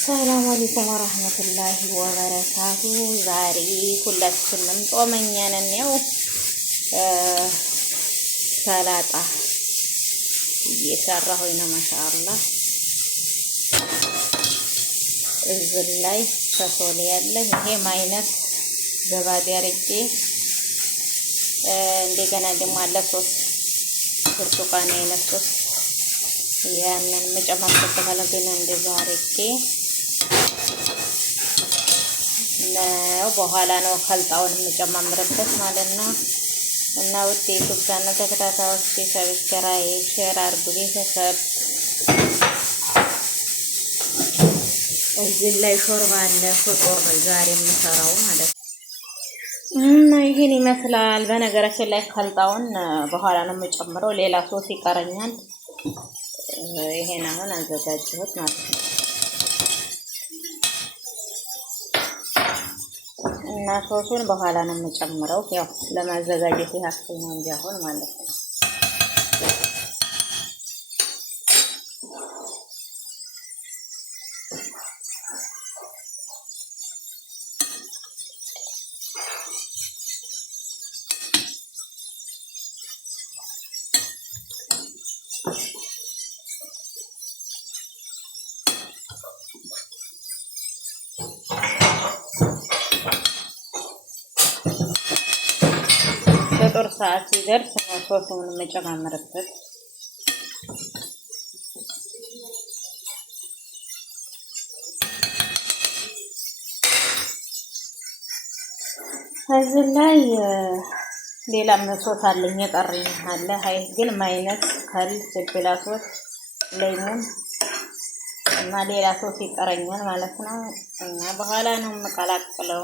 ሰላም አለይኩም ወራህመቱላሂ ወበረካቱ። ዛሬ ሁላችንም ጾመኛ ነን። ያው ሰላጣ እየሰራሁኝ ነው። ማሻአላህ እዚህ ላይ ፈሶል ያለ ይሄ ማይነስ ዘባዴ አርጌ እንደገና ደግሞ አለ ሶስ ብርቱካን አይነት ሶስ ያንን መጨመር ተባለብኝ እንደዛ አርጌ ነው። በኋላ ነው ከልጣውን የምጨማምርበት ማለት ነው። እና ውድ የዩቲዩብ ቻናል ተከታታዮች ሰብስክራይብ፣ ሼር አድርጉ ቤተሰብ። እዚህ ላይ ሾርባ አለ ፍጡር ዛሬ የምሰራው ማለት ነው። እና ይሄን ይመስላል። በነገራችን ላይ ከልጣውን በኋላ ነው የምጨምረው። ሌላ ሶስ ይቀረኛል። ይሄን አሁን አዘጋጀሁት ማለት ነው። እና ሶሱን በኋላ ነው የምጨምረው። ያው ለማዘጋጀት ያክል ነው እንጂ አሁን ማለት ነው። በጥሩ ሰዓት ሲደርስ ነው ሶሱን የምጨማምርበት። እዚህ ላይ ሌላም ሶስ አለኝ የቀረኝ አለ። አይ ግን ማይነስ ከል ስብላ ሶስ ሌሞን እና ሌላ ሶስ ይቀረኛል ማለት ነው። እና በኋላ ነው የምቀላቅለው።